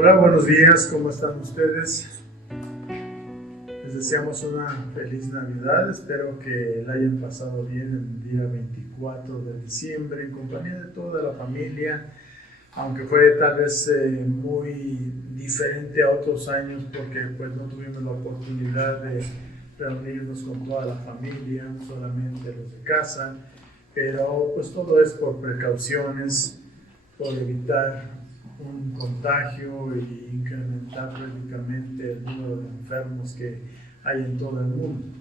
Hola, buenos días, ¿cómo están ustedes? Les deseamos una feliz Navidad, espero que la hayan pasado bien el día 24 de diciembre en compañía de toda la familia, aunque fue tal vez muy diferente a otros años porque pues no tuvimos la oportunidad de reunirnos con toda la familia, solamente los de casa, pero pues todo es por precauciones, por evitar un contagio y incrementar prácticamente el número de enfermos que hay en todo el mundo.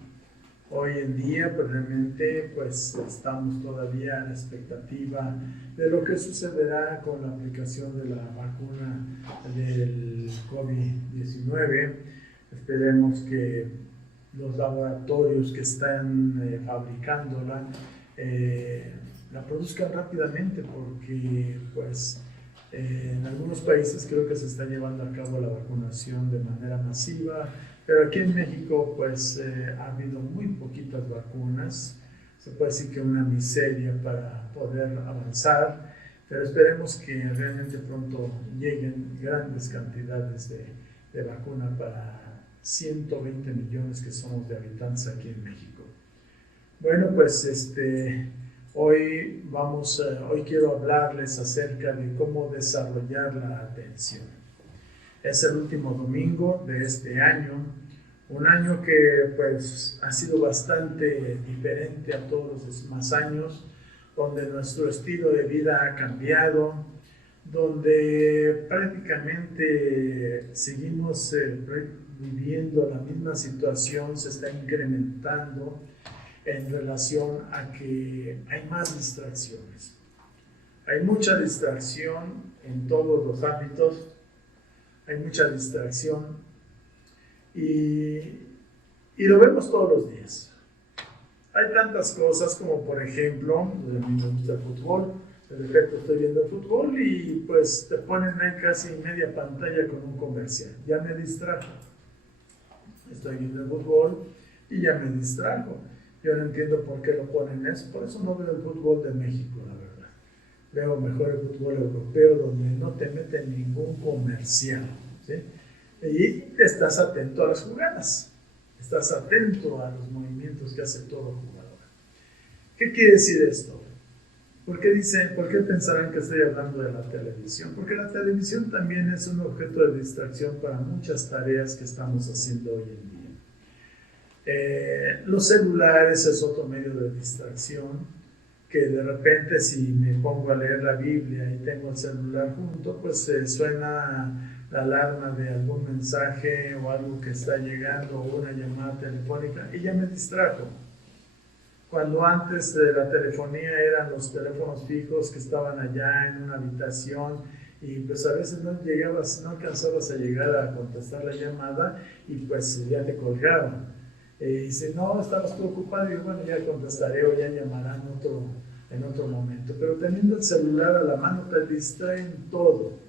Hoy en día, pues realmente, pues estamos todavía a la expectativa de lo que sucederá con la aplicación de la vacuna del COVID-19. Esperemos que los laboratorios que están fabricándola la produzcan rápidamente porque, pues, en algunos países creo que se está llevando a cabo la vacunación de manera masiva, pero aquí en México pues ha habido muy poquitas vacunas, se puede decir que una miseria para poder avanzar, pero esperemos que realmente pronto lleguen grandes cantidades de vacuna para 120 millones que somos de habitantes aquí en México. Bueno, pues hoy quiero hablarles acerca de cómo desarrollar la atención. Es el último domingo de este año, un año que pues ha sido bastante diferente a todos los demás años, donde nuestro estilo de vida ha cambiado, donde prácticamente seguimos viviendo la misma situación, se está incrementando en relación a que hay más distracciones. Hay mucha distracción en todos los ámbitos, hay mucha distracción y lo vemos todos los días. Hay tantas cosas como, por ejemplo, a mí me gusta el fútbol, de repente estoy viendo el fútbol y pues te ponen ahí casi media pantalla con un comercial. Ya me distrajo. Estoy viendo el fútbol y ya me distrajo. Yo no entiendo por qué lo ponen eso, por eso no veo el fútbol de México, la verdad. Veo mejor el fútbol europeo donde no te meten ningún comercial, ¿sí? Y estás atento a las jugadas, estás atento a los movimientos que hace todo jugador. ¿Qué quiere decir esto? ¿Por qué pensarán que estoy hablando de la televisión? Porque la televisión también es un objeto de distracción para muchas tareas que estamos haciendo hoy en día. Los celulares es otro medio de distracción que de repente si me pongo a leer la Biblia y tengo el celular junto, pues suena la alarma de algún mensaje o algo que está llegando o una llamada telefónica y ya me distrajo. Cuando antes de la telefonía eran los teléfonos fijos que estaban allá en una habitación y pues a veces no alcanzabas a llegar a contestar la llamada y pues ya te colgaban. Y dice, no, estabas tú ocupado, y bueno, ya contestaré o ya llamarán en otro momento. Pero teniendo el celular a la mano te distraen todo.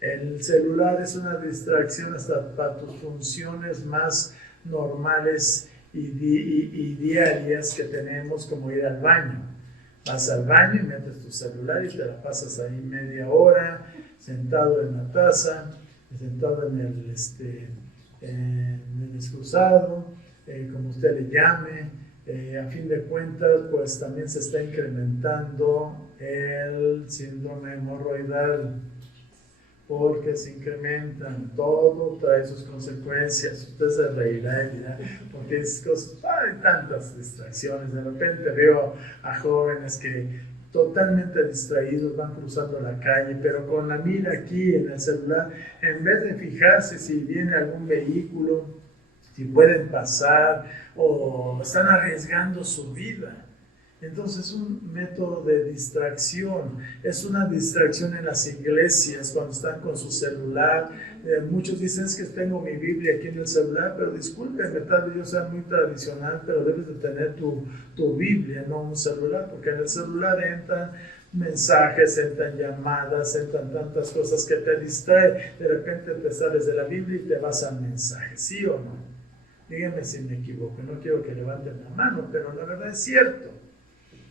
El celular es una distracción hasta para tus funciones más normales y diarias que tenemos, como ir al baño. Vas al baño y metes tu celular y te la pasas ahí media hora, sentado en la taza, sentado en el excusado, como usted le llame. A fin de cuentas, pues también se está incrementando el síndrome hemorroidal, porque se incrementan, todo trae sus consecuencias. Usted se reirá y dirá, porque es cosas, hay tantas distracciones. De repente veo a jóvenes que totalmente distraídos van cruzando la calle, pero con la mira aquí en el celular, en vez de fijarse si viene algún vehículo, si pueden pasar o están arriesgando su vida. Entonces es un método de distracción, es una distracción en las iglesias cuando están con su celular. Muchos dicen es que tengo mi Biblia aquí en el celular, pero discúlpeme, tal vez yo sea muy tradicional, pero debes de tener tu Biblia, no un celular, porque en el celular entran mensajes, entran llamadas, entran tantas cosas que te distraen. De repente te sales de la Biblia y te vas al mensaje, ¿sí o no? Díganme si me equivoco, no quiero que levanten la mano, pero la verdad es cierto.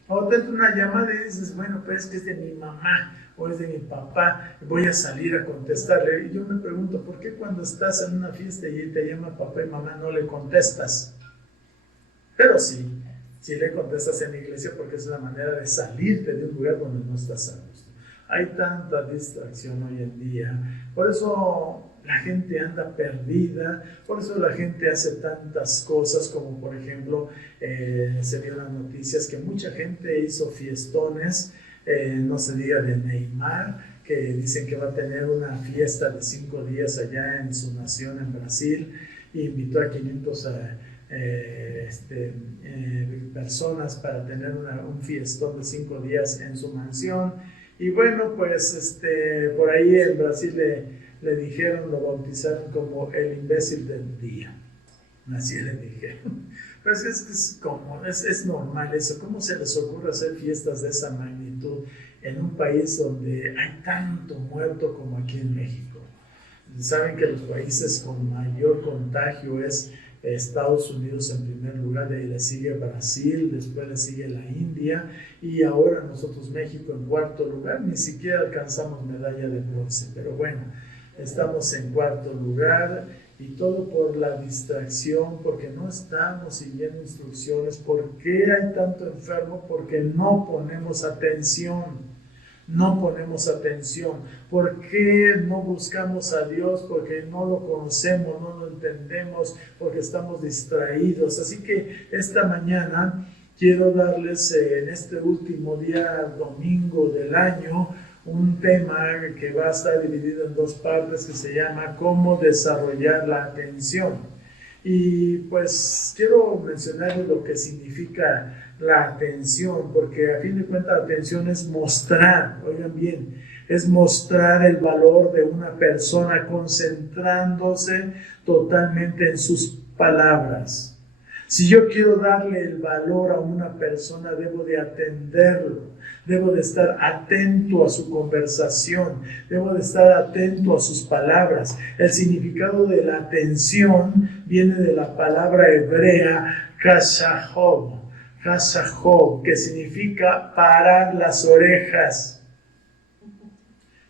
O te entra una llamada y dices, bueno, pues es que es de mi mamá o es de mi papá, voy a salir a contestarle. Y yo me pregunto, ¿por qué cuando estás en una fiesta y te llama papá y mamá no le contestas? Pero sí le contestas en la iglesia porque es una manera de salirte de un lugar donde no estás a gusto. Hay tanta distracción hoy en día, por eso la gente anda perdida, por eso la gente hace tantas cosas como por ejemplo, se vio en las noticias que mucha gente hizo fiestones, no se diga de Neymar, que dicen que va a tener una fiesta de 5 días allá en su nación, en Brasil, e invitó a 500 personas para tener un fiestón de 5 días en su mansión. Y bueno, pues por ahí en Brasil le dijeron, lo bautizaron como el imbécil del día. Así le dijeron. Pues es normal eso. ¿Cómo se les ocurre hacer fiestas de esa magnitud en un país donde hay tanto muerto como aquí en México? Saben que los países con mayor contagio es Estados Unidos en primer lugar, de ahí le sigue Brasil, después le sigue la India y ahora nosotros México en cuarto lugar, ni siquiera alcanzamos medalla de bronce, pero bueno, estamos en cuarto lugar y todo por la distracción, porque no estamos siguiendo instrucciones. ¿Por qué hay tanto enfermo? Porque no ponemos atención. No ponemos atención. ¿Por qué no buscamos a Dios? Porque no lo conocemos, no lo entendemos, porque estamos distraídos. Así que esta mañana quiero darles en este último día, domingo del año, un tema que va a estar dividido en 2 partes que se llama ¿Cómo desarrollar la atención? Y pues quiero mencionarles lo que significa la atención, porque a fin de cuentas la atención es mostrar, oigan bien, es mostrar el valor de una persona concentrándose totalmente en sus palabras. Si yo quiero darle el valor a una persona, debo de atenderlo, debo de estar atento a su conversación, debo de estar atento a sus palabras. El significado de la atención viene de la palabra hebrea kashahov, que significa parar las orejas.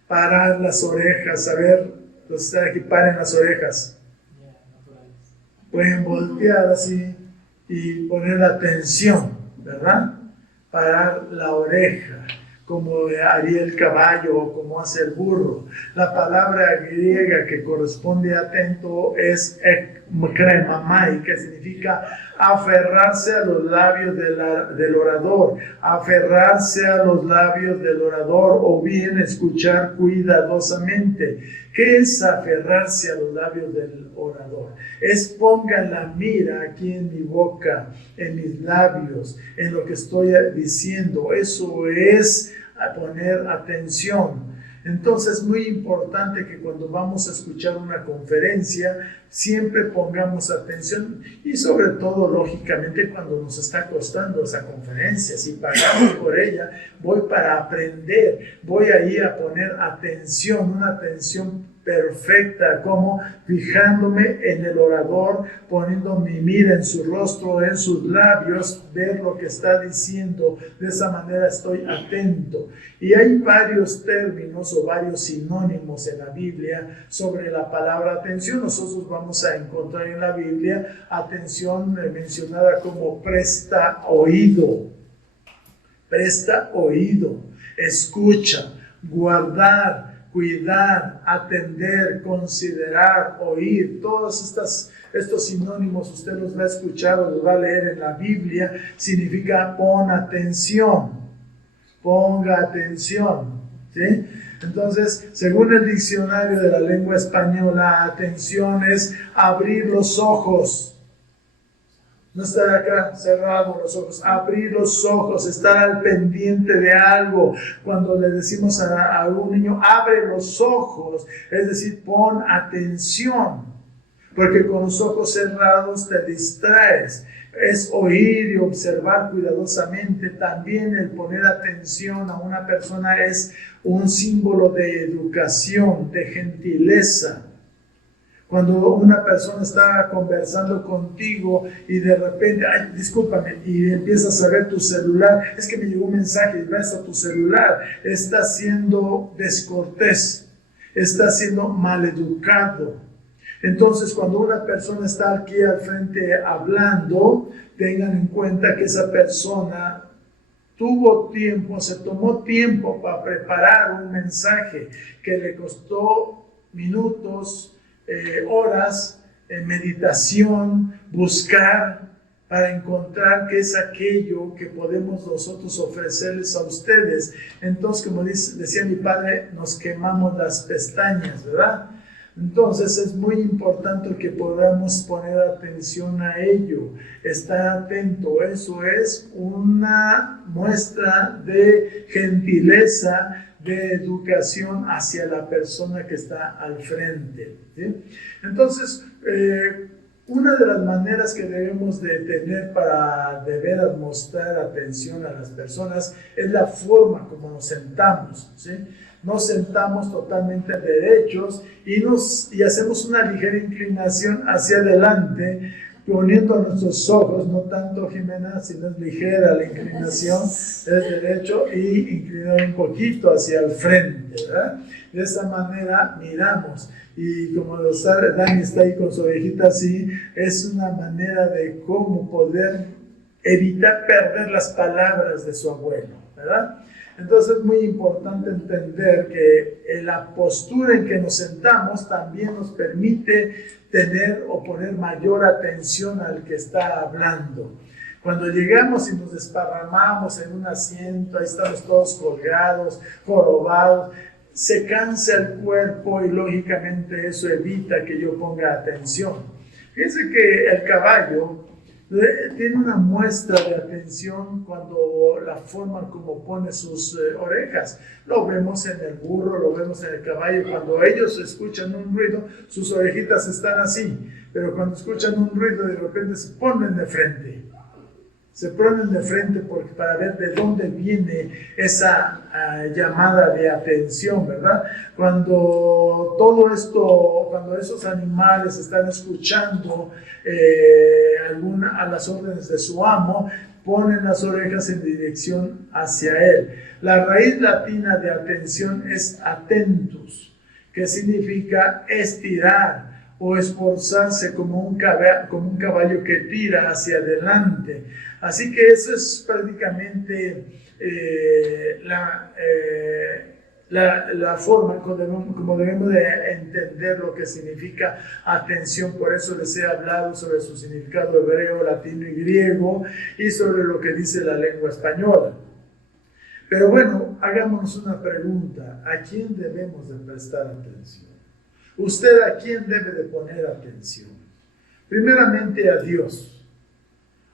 Parar las orejas. A ver, los que están aquí, paren las orejas. Pueden voltear así y poner la atención, ¿verdad? Parar la oreja, como haría el caballo o como hace el burro. La palabra griega que corresponde a atento es ekmkremamai, que significa aferrarse a los labios del orador, aferrarse a los labios del orador o bien escuchar cuidadosamente. ¿Qué es aferrarse a los labios del orador? Es pongan la mira aquí en mi boca, en mis labios, en lo que estoy diciendo. Eso es poner atención. Entonces es muy importante que cuando vamos a escuchar una conferencia siempre pongamos atención y sobre todo lógicamente cuando nos está costando esa conferencia, si pagamos por ella, voy para aprender, voy ahí a poner atención, una atención perfecta, como fijándome en el orador, poniendo mi mira en su rostro, en sus labios, ver lo que está diciendo. De esa manera estoy atento. Y hay varios términos o varios sinónimos en la Biblia sobre la palabra atención. Nosotros vamos a encontrar en la Biblia atención mencionada como presta oído, escucha, guardar, cuidar, atender, considerar, oír. Todos estos sinónimos usted los va a escuchar o los va a leer en la Biblia. Significa pon atención, ponga atención, ¿sí? Entonces, según el diccionario de la lengua española, atención es abrir los ojos. No estar acá cerrado los ojos, abrir los ojos, estar al pendiente de algo. Cuando le decimos a un niño, abre los ojos, es decir, pon atención, porque con los ojos cerrados te distraes. Es oír y observar cuidadosamente. También el poner atención a una persona es un símbolo de educación, de gentileza. Cuando una persona está conversando contigo y de repente, ay, discúlpame, y empiezas a ver tu celular, es que me llegó un mensaje y ves a tu celular, estás siendo descortés, estás siendo maleducado. Entonces, cuando una persona está aquí al frente hablando, tengan en cuenta que esa persona tuvo tiempo, se tomó tiempo para preparar un mensaje que le costó minutos, horas, meditación, buscar para encontrar qué es aquello que podemos nosotros ofrecerles a ustedes. Entonces, como decía mi padre, nos quemamos las pestañas, ¿verdad? Entonces es muy importante que podamos poner atención a ello, estar atento. Eso es una muestra de gentileza, de educación hacia la persona que está al frente, ¿sí? Entonces, una de las maneras que debemos de tener para de veras mostrar atención a las personas es la forma como nos sentamos, ¿sí? Nos sentamos totalmente derechos y hacemos una ligera inclinación hacia adelante, poniendo nuestros ojos, no tanto, Jimena, sino es ligera la inclinación, es derecho y inclinar un poquito hacia el frente, ¿verdad? De esa manera miramos. Y como Dani está ahí con su orejita así, es una manera de cómo poder evitar perder las palabras de su abuelo, ¿verdad? Entonces es muy importante entender que la postura en que nos sentamos también nos permite tener o poner mayor atención al que está hablando. Cuando llegamos y nos desparramamos en un asiento, ahí estamos todos colgados, jorobados, se cansa el cuerpo y lógicamente eso evita que yo ponga atención. Fíjense que el caballo tiene una muestra de atención cuando la forma como pone sus orejas. Lo vemos en el burro, lo vemos en el caballo. Cuando ellos escuchan un ruido, sus orejitas están así. Pero cuando escuchan un ruido, de repente se ponen de frente. Se ponen de frente para ver de dónde viene esa llamada de atención, ¿verdad? Cuando todo esto, cuando esos animales están escuchando a las órdenes de su amo, ponen las orejas en dirección hacia él. La raíz latina de atención es atentus, que significa estirar o esforzarse como un caballo que tira hacia adelante. Así que eso es prácticamente la forma como debemos de entender lo que significa atención. Por eso les he hablado sobre su significado hebreo, latino y griego y sobre lo que dice la lengua española. Pero bueno, hagámonos una pregunta. ¿A quién debemos de prestar atención? ¿Usted a quién debe de poner atención? Primeramente a Dios.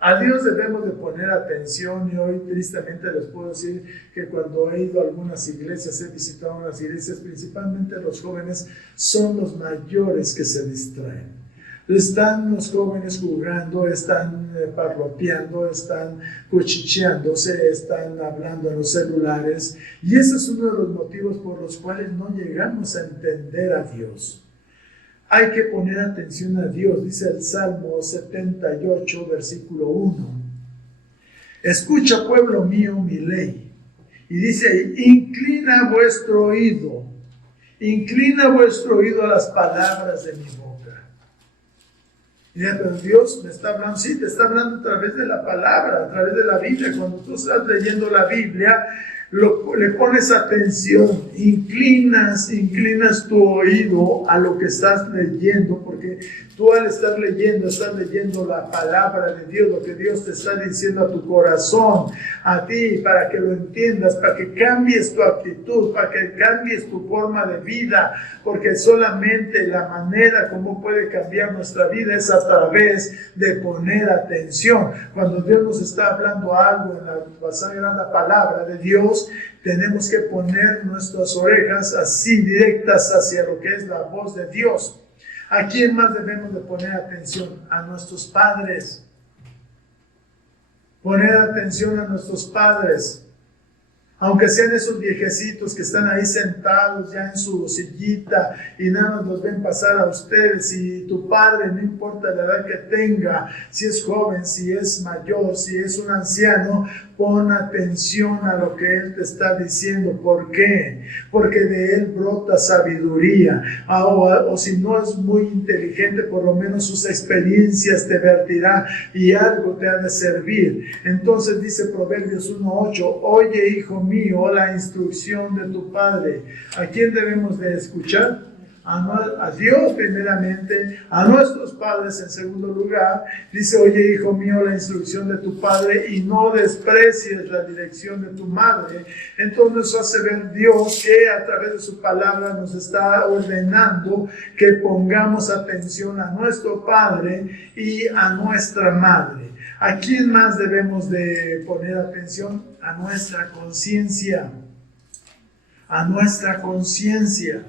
A Dios debemos de poner atención y hoy tristemente les puedo decir que cuando he ido a algunas iglesias, he visitado unas iglesias, principalmente los jóvenes son los mayores que se distraen. Están los jóvenes jugando, están parloteando, están cuchicheándose, están hablando en los celulares y ese es uno de los motivos por los cuales no llegamos a entender a Dios. Hay que poner atención a Dios, dice el Salmo 78, versículo 1. Escucha, pueblo mío, mi ley. Y dice ahí, inclina vuestro oído a las palabras de mi boca. Y dice, pero Dios me está hablando, sí, te está hablando a través de la palabra, a través de la Biblia. Cuando tú estás leyendo la Biblia, le pones atención, inclinas tu oído a lo que estás leyendo, porque tú al estar leyendo, estás leyendo la palabra de Dios, lo que Dios te está diciendo a tu corazón, a ti, para que lo entiendas, para que cambies tu actitud, para que cambies tu forma de vida, porque solamente la manera como puede cambiar nuestra vida es a través de poner atención. Cuando Dios nos está hablando algo en la sagrada palabra de Dios, tenemos que poner nuestras orejas así directas hacia lo que es la voz de Dios. ¿A quién más debemos de poner atención? A nuestros padres. Poner atención a nuestros padres. Aunque sean esos viejecitos que están ahí sentados ya en su sillita y nada más los ven pasar a ustedes, y tu padre, no importa la edad que tenga, si es joven, si es mayor, si es un anciano, pon atención a lo que él te está diciendo. ¿Por qué? Porque de él brota sabiduría. O si no es muy inteligente, por lo menos sus experiencias te vertirá y algo te ha de servir. Entonces dice Proverbios 1:8, oye, hijo mío, la instrucción de tu padre. ¿A quién debemos de escuchar? A Dios primeramente, a nuestros padres en segundo lugar. Dice, oye, hijo mío, la instrucción de tu padre y no desprecies la dirección de tu madre. Entonces nos hace ver Dios que a través de su palabra nos está ordenando que pongamos atención a nuestro padre y a nuestra madre. ¿A quién más debemos de poner atención? A nuestra conciencia. A nuestra conciencia.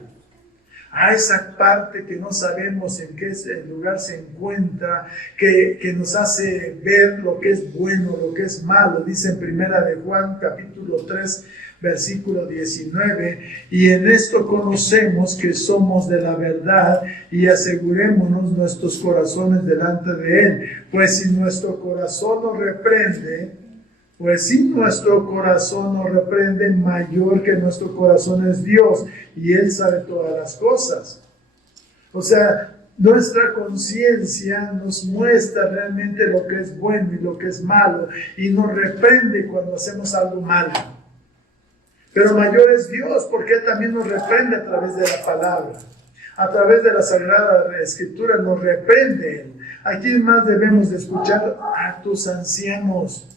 A esa parte que no sabemos en qué lugar se encuentra, que nos hace ver lo que es bueno, lo que es malo. Dice en Primera de Juan, capítulo 3, versículo 19, y en esto conocemos que somos de la verdad y asegurémonos nuestros corazones delante de Él. Pues si nuestro corazón nos reprende, mayor que nuestro corazón es Dios, y Él sabe todas las cosas. O sea, nuestra conciencia nos muestra realmente lo que es bueno y lo que es malo, y nos reprende cuando hacemos algo malo. Pero mayor es Dios, porque Él también nos reprende a través de la palabra. A través de la Sagrada Escritura nos reprende. ¿A quién más debemos de escuchar? A tus ancianos.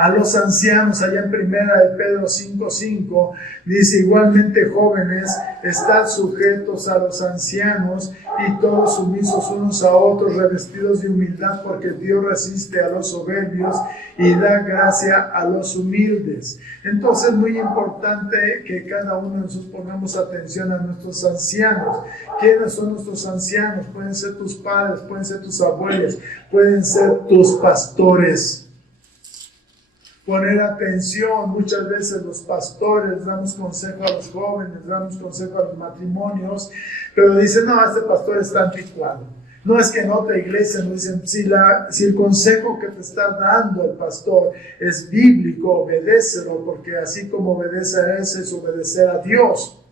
A los ancianos, allá en Primera de Pedro 5:5, dice, igualmente jóvenes, estad sujetos a los ancianos y todos sumisos unos a otros, revestidos de humildad, porque Dios resiste a los soberbios y da gracia a los humildes. Entonces es muy importante que cada uno de nosotros pongamos atención a nuestros ancianos. ¿Quiénes son nuestros ancianos? Pueden ser tus padres, pueden ser tus abuelos, pueden ser tus pastores. Poner atención, muchas veces los pastores damos consejo a los jóvenes, damos consejo a los matrimonios, pero dicen, no, este pastor está anticuado. No es que en otra iglesia nos dicen, si el consejo que te está dando el pastor es bíblico, obedécelo, porque así como obedece a ese es obedecer a Dios.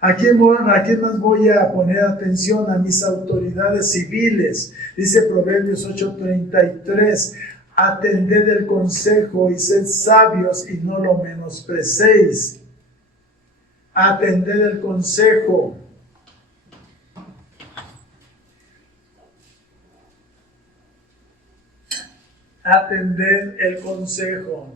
¿A quién más voy a poner atención? A mis autoridades civiles. Dice Proverbios 8:33, atended el consejo y sed sabios y no lo menosprecéis. Atended el consejo. Atended el consejo.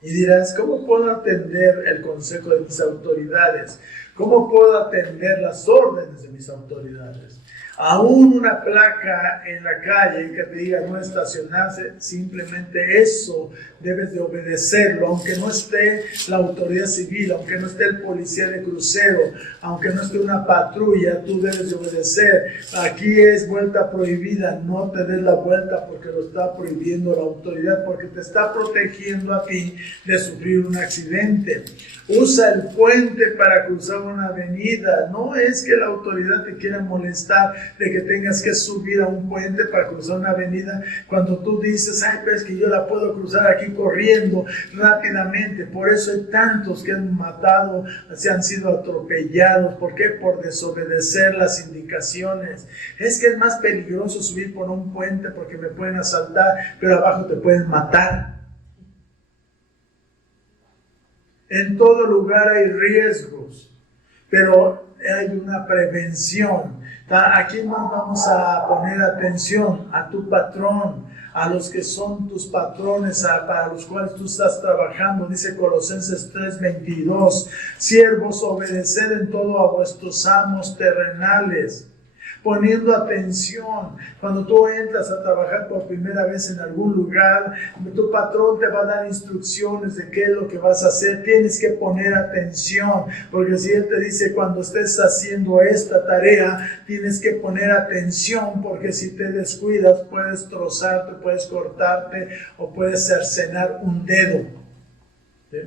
Y dirás, ¿cómo puedo atender el consejo de mis autoridades? ¿Cómo puedo atender las órdenes de mis autoridades? Aún una placa en la calle que te diga no estacionarse, simplemente eso debes de obedecerlo, aunque no esté la autoridad civil, aunque no esté el policía de crucero, aunque no esté una patrulla, tú debes de obedecer. Aquí es vuelta prohibida, no te des la vuelta porque lo está prohibiendo la autoridad, porque te está protegiendo a ti de sufrir un accidente. Usa el puente para cruzar una avenida. No es que la autoridad te quiera molestar de que tengas que subir a un puente para cruzar una avenida cuando tú dices, ay, pero es que yo la puedo cruzar aquí corriendo rápidamente. Por eso hay tantos que han matado, se han sido atropellados. ¿Por qué? Por desobedecer las indicaciones. Es que es más peligroso subir por un puente porque me pueden asaltar, pero abajo te pueden matar. En todo lugar hay riesgos, pero hay una prevención. ¿A quién más vamos a poner atención? A tu patrón, a los que son tus patrones, para los cuales tú estás trabajando. Dice Colosenses 3:22, siervos, obedeced en todo a vuestros amos terrenales, poniendo atención. Cuando tú entras a trabajar por primera vez en algún lugar, tu patrón te va a dar instrucciones de qué es lo que vas a hacer. Tienes que poner atención, porque si él te dice cuando estés haciendo esta tarea, tienes que poner atención, porque si te descuidas puedes trozarte, puedes cortarte o puedes cercenar un dedo. ¿Sí?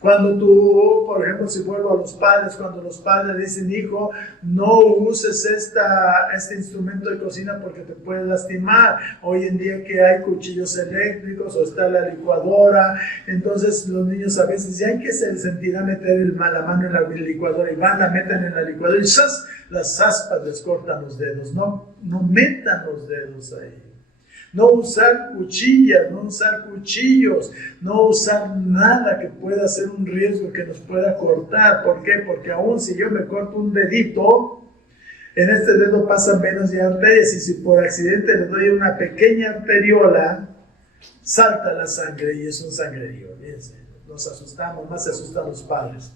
Cuando tú, por ejemplo, si vuelvo a los padres, cuando los padres dicen, hijo, no uses este instrumento de cocina porque te puede lastimar. Hoy en día que hay cuchillos eléctricos o está la licuadora, entonces los niños a veces dicen, ¿qué se sentirá meter la mano en la licuadora? Y van, la meten en la licuadora y ¡zas! Las aspas les cortan los dedos. No metan los dedos ahí. No usar cuchillas, no usar cuchillos, no usar nada que pueda ser un riesgo que nos pueda cortar. ¿Por qué? Porque aún si yo me corto un dedito, en este dedo pasan venas y arterias, y si por accidente le doy una pequeña arteriola, salta la sangre y es un sangrerío. Nos asustamos, más se asustan los padres.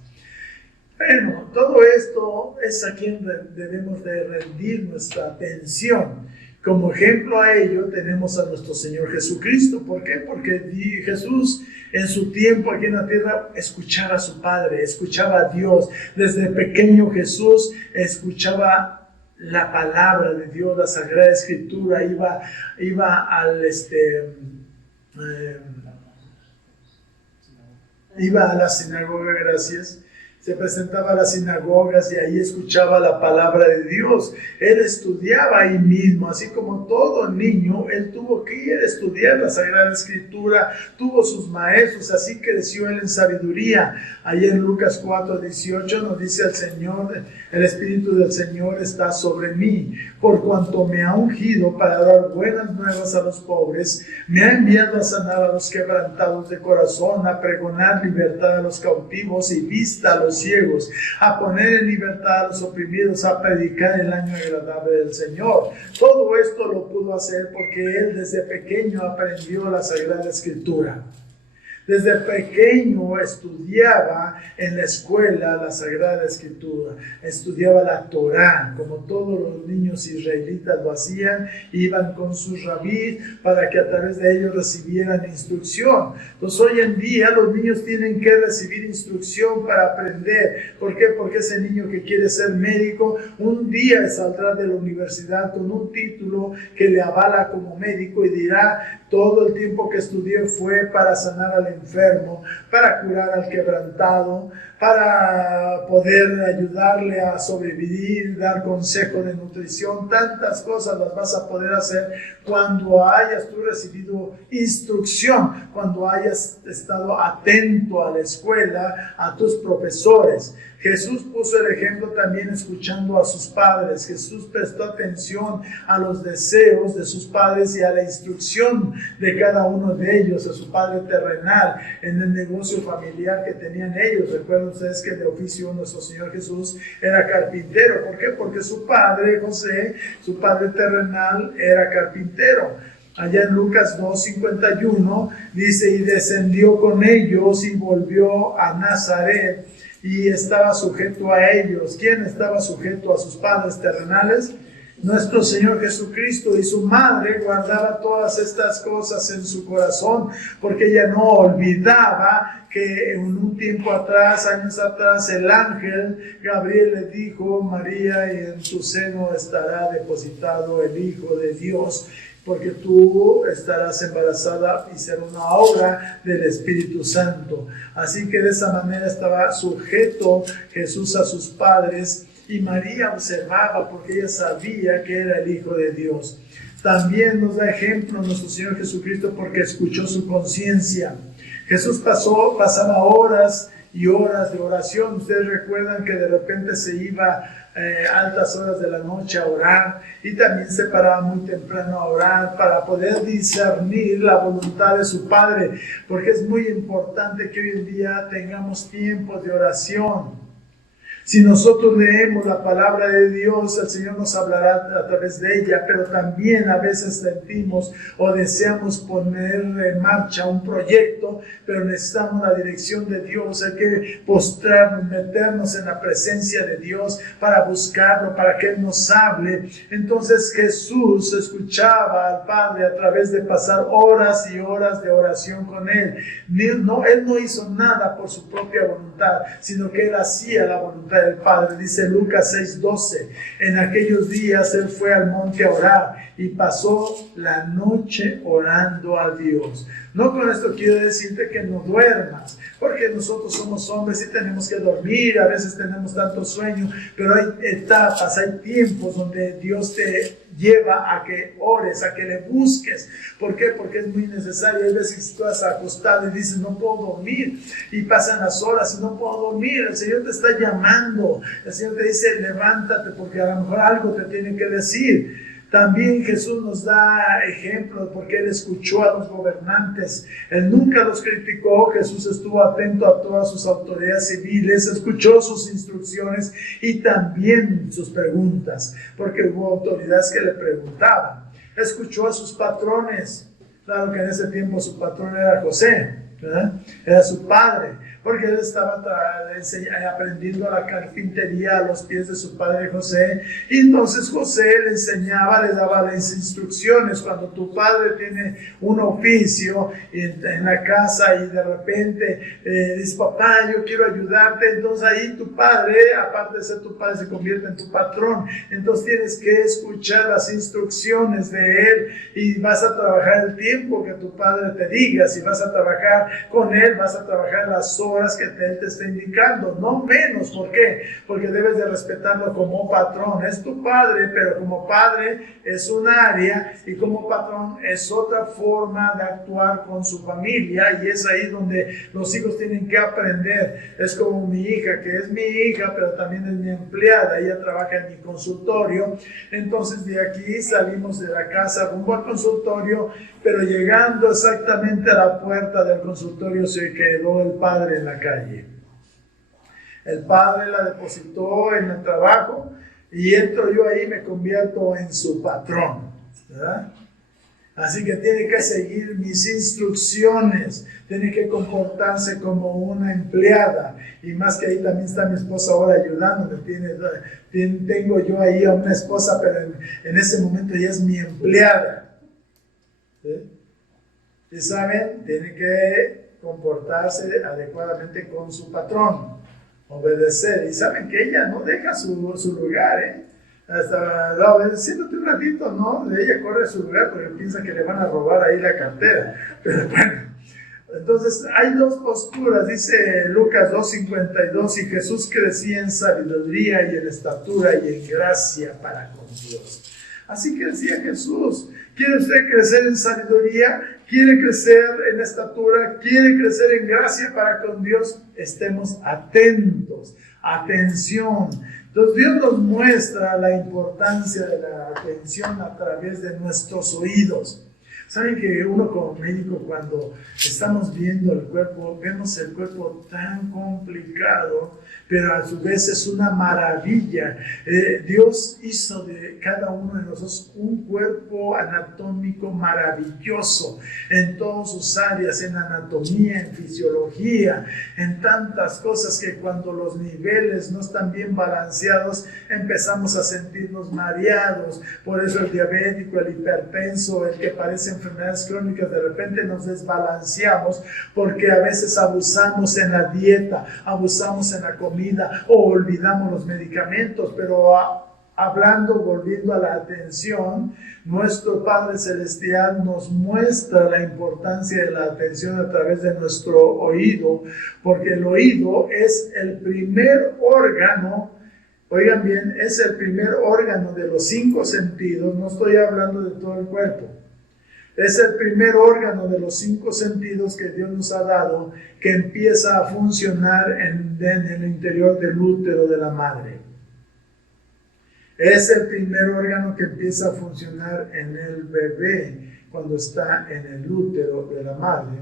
Bueno, todo esto es a quien debemos de rendir nuestra atención. Como ejemplo a ello tenemos a nuestro Señor Jesucristo. ¿Por qué? Porque Jesús en su tiempo aquí en la tierra escuchaba a su Padre, escuchaba a Dios. Desde pequeño Jesús escuchaba la palabra de Dios, la Sagrada Escritura, iba a la sinagoga, gracias. Se presentaba a las sinagogas y ahí escuchaba la palabra de Dios. Él estudiaba ahí mismo, así como todo niño, él tuvo que ir a estudiar la Sagrada Escritura, tuvo sus maestros, así creció él en sabiduría. Ahí en Lucas 4:18 nos dice el Señor, el Espíritu del Señor está sobre mí, por cuanto me ha ungido para dar buenas nuevas a los pobres, me ha enviado a sanar a los quebrantados de corazón, a pregonar libertad a los cautivos y vista a los ciegos, a poner en libertad a los oprimidos, a predicar el año agradable del Señor. Todo esto lo pudo hacer porque él desde pequeño aprendió la Sagrada Escritura. Desde pequeño estudiaba en la escuela la Sagrada Escritura, estudiaba la Torá, como todos los niños israelitas lo hacían, iban con sus rabís para que a través de ellos recibieran instrucción. Entonces hoy en día los niños tienen que recibir instrucción para aprender. ¿Por qué? Porque ese niño que quiere ser médico, un día saldrá de la universidad con un título que le avala como médico y dirá, todo el tiempo que estudié fue para sanar al enfermo, para curar al quebrantado, para poder ayudarle a sobrevivir, dar consejo de nutrición. Tantas cosas las vas a poder hacer cuando hayas tú recibido instrucción, cuando hayas estado atento a la escuela, a tus profesores. Jesús puso el ejemplo también escuchando a sus padres. Jesús prestó atención a los deseos de sus padres y a la instrucción de cada uno de ellos, a su padre terrenal, en el negocio familiar que tenían ellos. Recuerden ustedes que de oficio nuestro Señor Jesús era carpintero. ¿Por qué? Porque su padre José, su padre terrenal, era carpintero. Allá en Lucas 2:51 dice, y descendió con ellos y volvió a Nazaret y estaba sujeto a ellos. ¿Quién estaba sujeto a sus padres terrenales? Nuestro Señor Jesucristo, y su madre guardaba todas estas cosas en su corazón, porque ella no olvidaba que en un tiempo atrás, años atrás, el ángel Gabriel le dijo, María, y en tu seno estará depositado el Hijo de Dios, porque tú estarás embarazada y será una obra del Espíritu Santo. Así que de esa manera estaba sujeto Jesús a sus padres, y María observaba porque ella sabía que era el Hijo de Dios. También nos da ejemplo nuestro Señor Jesucristo porque escuchó su conciencia. Jesús pasaba horas y horas de oración. Ustedes recuerdan que de repente se iba altas horas de la noche a orar, y también se paraba muy temprano a orar para poder discernir la voluntad de su Padre, porque es muy importante que hoy en día tengamos tiempos de oración. Si nosotros leemos la palabra de Dios, el Señor nos hablará a través de ella, pero también a veces sentimos o deseamos poner en marcha un proyecto, pero necesitamos la dirección de Dios. Hay que postrarnos, meternos en la presencia de Dios para buscarlo, para que Él nos hable. Entonces Jesús escuchaba al Padre a través de pasar horas y horas de oración con Él. Él no hizo nada por su propia voluntad, sino que Él hacía la voluntad del Padre. Dice Lucas 6:12, en aquellos días Él fue al monte a orar y pasó la noche orando a Dios. No con esto quiero decirte que no duermas, porque nosotros somos hombres y tenemos que dormir, a veces tenemos tanto sueño, pero hay etapas, hay tiempos donde Dios te lleva a que ores, a que le busques. ¿Por qué? Porque es muy necesario. Hay veces que estás acostado y dices, no puedo dormir, y pasan las horas y no puedo dormir. El Señor te está llamando, el Señor te dice, levántate, porque a lo mejor algo te tiene que decir. También Jesús nos da ejemplos porque Él escuchó a los gobernantes. Él nunca los criticó. Jesús estuvo atento a todas sus autoridades civiles, escuchó sus instrucciones y también sus preguntas, porque hubo autoridades que le preguntaban. Escuchó a sus patrones. Claro que en ese tiempo su patrón era José, ¿verdad? Era su padre, porque él estaba aprendiendo la carpintería a los pies de su padre José, y entonces José le enseñaba, le daba las instrucciones. Cuando tu padre tiene un oficio en la casa y de repente dice, papá, yo quiero ayudarte, entonces ahí tu padre, aparte de ser tu padre, se convierte en tu patrón. Entonces tienes que escuchar las instrucciones de él y vas a trabajar el tiempo que tu padre te diga. Si vas a trabajar con él, vas a trabajar las horas que él te está indicando, no menos. ¿Por qué? Porque debes de respetarlo como patrón. Es tu padre, pero como padre es un área y como patrón es otra forma de actuar con su familia, y es ahí donde los hijos tienen que aprender. Es como mi hija, que es mi hija, pero también es mi empleada. Ella trabaja en mi consultorio. Entonces de aquí salimos de la casa rumbo al consultorio, pero llegando exactamente a la puerta del consultorio se quedó el padre en la calle. El padre la depositó en el trabajo y entro yo ahí y me convierto en su patrón, ¿verdad? Así que tiene que seguir mis instrucciones, tiene que comportarse como una empleada. Y más que ahí también está mi esposa ahora ayudándome. Tengo yo ahí a una esposa, pero en ese momento ella es mi empleada. ¿Sí? Y saben, tiene que comportarse adecuadamente con su patrón, obedecer. Y saben que ella no deja su lugar, hasta siéntate un ratito, ¿no? Ella corre a su lugar porque piensa que le van a robar ahí la cartera. Pero bueno, entonces hay dos posturas. Dice Lucas 2:52, y Jesús crecía en sabiduría y en estatura y en gracia para con Dios. Así que decía Jesús, ¿quiere usted crecer en sabiduría? ¿Quiere crecer en estatura? ¿Quiere crecer en gracia para con Dios? Estemos atentos, atención. Entonces Dios nos muestra la importancia de la atención a través de nuestros oídos. Saben que uno como médico, cuando estamos viendo el cuerpo, vemos el cuerpo tan complicado, pero a su vez es una maravilla. Dios hizo de cada uno de nosotros un cuerpo anatómico maravilloso en todas sus áreas, en anatomía, en fisiología, en tantas cosas que cuando los niveles no están bien balanceados, empezamos a sentirnos mareados. Por eso el diabético, el hipertenso, el que padece enfermedades crónicas, de repente nos desbalanceamos porque a veces abusamos en la dieta, abusamos en la comida o olvidamos los medicamentos. Pero volviendo a la atención, nuestro Padre Celestial nos muestra la importancia de la atención a través de nuestro oído, porque el oído es el primer órgano. Oigan bien, es el primer órgano de los 5 sentidos. No estoy hablando de todo el cuerpo. Es el primer órgano de los 5 sentidos que Dios nos ha dado, que empieza a funcionar en el interior del útero de la madre. Es el primer órgano que empieza a funcionar en el bebé cuando está en el útero de la madre.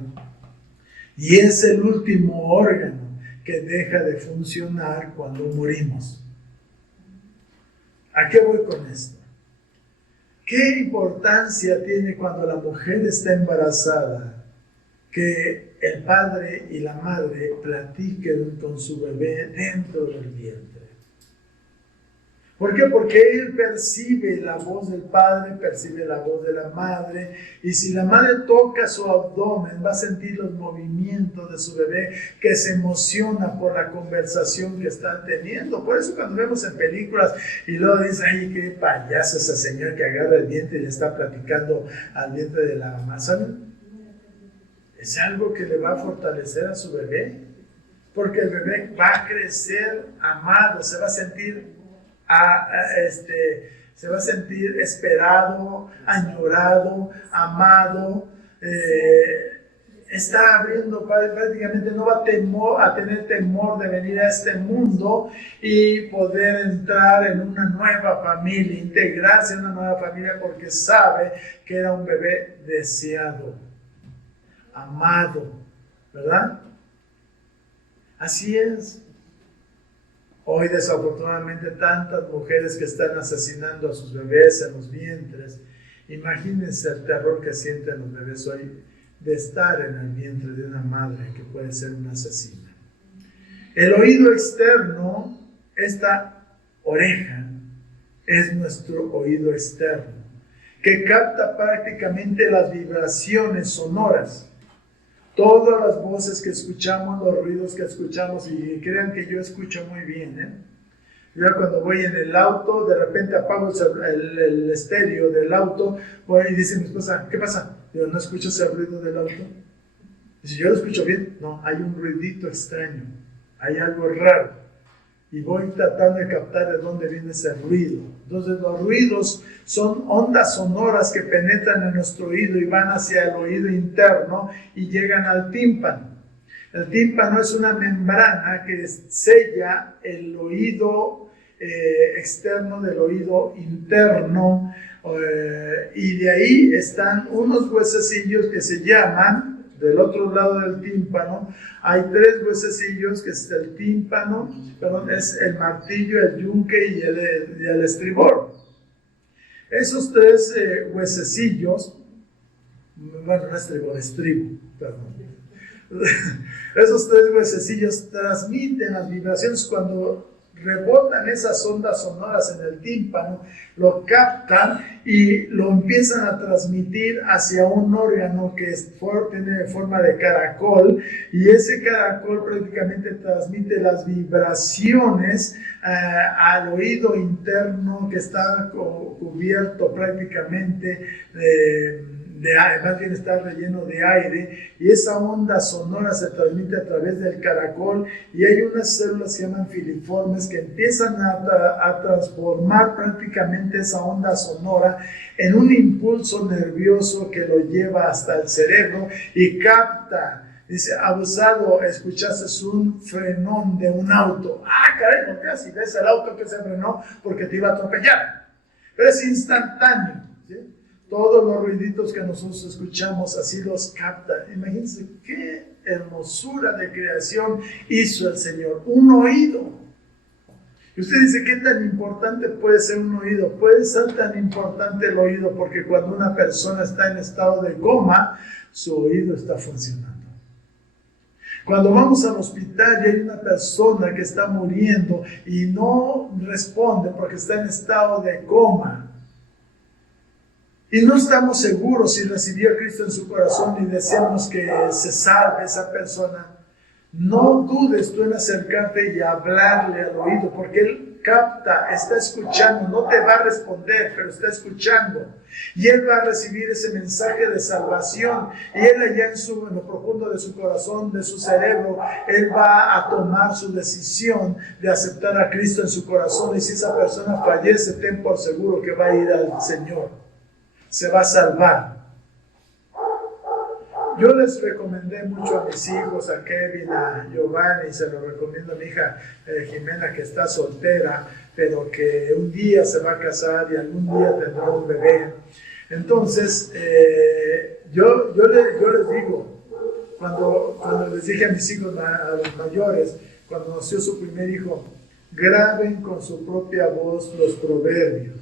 Y es el último órgano que deja de funcionar cuando morimos. ¿A qué voy con esto? ¿Qué importancia tiene cuando la mujer está embarazada que el padre y la madre platiquen con su bebé dentro del vientre? ¿Por qué? Porque él percibe la voz del padre, percibe la voz de la madre, y si la madre toca su abdomen, va a sentir los movimientos de su bebé, que se emociona por la conversación que están teniendo. Por eso cuando vemos en películas y luego dice, ay, qué payaso ese señor que agarra el vientre y le está platicando al vientre de la mamá, ¿saben? Es algo que le va a fortalecer a su bebé, porque el bebé va a crecer amado, se va a sentir se va a sentir esperado, añorado, amado, está abriendo, prácticamente no va a tener temor de venir a este mundo y poder entrar en una nueva familia, integrarse en una nueva familia, porque sabe que era un bebé deseado, amado, ¿verdad? Así es. Hoy desafortunadamente tantas mujeres que están asesinando a sus bebés en los vientres. Imagínense el terror que sienten los bebés hoy de estar en el vientre de una madre que puede ser una asesina. El oído externo, esta oreja, es nuestro oído externo, que capta prácticamente las vibraciones sonoras. Todas las voces que escuchamos, los ruidos que escuchamos, y crean que yo escucho muy bien, ¿eh? Yo cuando voy en el auto, de repente apago el estéreo del auto, voy y dice mi esposa, ¿qué pasa? Yo no escucho ese ruido del auto. Dice, ¿yo lo escucho bien? No, hay un ruidito extraño, hay algo raro. Y voy tratando de captar de dónde viene ese ruido. Entonces los ruidos son ondas sonoras que penetran en nuestro oído y van hacia el oído interno y llegan al tímpano. El tímpano es una membrana que sella el oído externo del oído interno, y de ahí están unos huesecillos que se llaman, del otro lado del tímpano, hay 3 huesecillos, que es el tímpano, es el martillo, el yunque y el estribor. Esos 3 huesecillos, bueno, no estribo, perdón. Esos 3 huesecillos transmiten las vibraciones cuando rebotan esas ondas sonoras en el tímpano, lo captan y lo empiezan a transmitir hacia un órgano que tiene forma de caracol, y ese caracol prácticamente transmite las vibraciones al oído interno, que está cubierto prácticamente más bien está relleno de aire, y esa onda sonora se transmite a través del caracol, y hay unas células que se llaman filiformes que empiezan a transformar prácticamente esa onda sonora en un impulso nervioso que lo lleva hasta el cerebro y capta. Dice, abusado, escuchaste un frenón de un auto. Ah, caray, ¿por qué? Si ves el auto que se frenó porque te iba a atropellar. Pero es instantáneo, ¿sí? Todos los ruiditos que nosotros escuchamos así los capta. Imagínense qué hermosura de creación hizo el Señor. Un oído. Y usted dice, ¿qué tan importante puede ser un oído? Puede ser tan importante el oído porque cuando una persona está en estado de coma, su oído está funcionando. Cuando vamos al hospital y hay una persona que está muriendo y no responde porque está en estado de coma, y no estamos seguros si recibió a Cristo en su corazón y deseamos que se salve esa persona, no dudes tú en acercarte y hablarle al oído, porque Él capta, está escuchando, no te va a responder, pero está escuchando. Y Él va a recibir ese mensaje de salvación, y Él allá en lo profundo de su corazón, de su cerebro, Él va a tomar su decisión de aceptar a Cristo en su corazón, y si esa persona fallece, ten por seguro que va a ir al Señor. Se va a salvar. Yo les recomendé mucho a mis hijos, a Kevin, a Giovanni, se lo recomiendo a mi hija Jimena, que está soltera, pero que un día se va a casar y algún día tendrá un bebé. Entonces, yo les digo, cuando les dije a mis hijos, a los mayores, cuando nació su primer hijo, graben con su propia voz los proverbios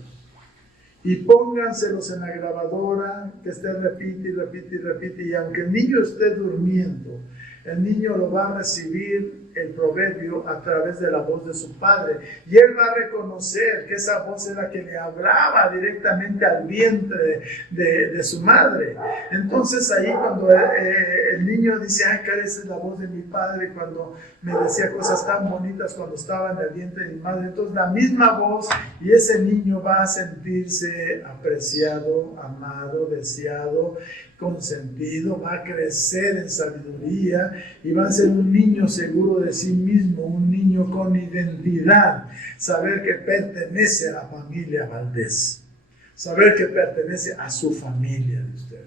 y pónganselos en la grabadora, que esté repite y repite y repite, y aunque el niño esté durmiendo, el niño lo va a recibir el proverbio a través de la voz de su padre, y él va a reconocer que esa voz era la que le hablaba directamente al vientre de su madre. Entonces ahí cuando el niño dice, ay, cara, esa es la voz de mi padre cuando me decía cosas tan bonitas cuando estaba en el vientre de mi madre, entonces la misma voz, y ese niño va a sentirse apreciado, amado, deseado, consentido, va a crecer en sabiduría y va a ser un niño seguro de sí mismo, un niño con identidad, saber que pertenece a la familia Valdés, saber que pertenece a su familia de usted.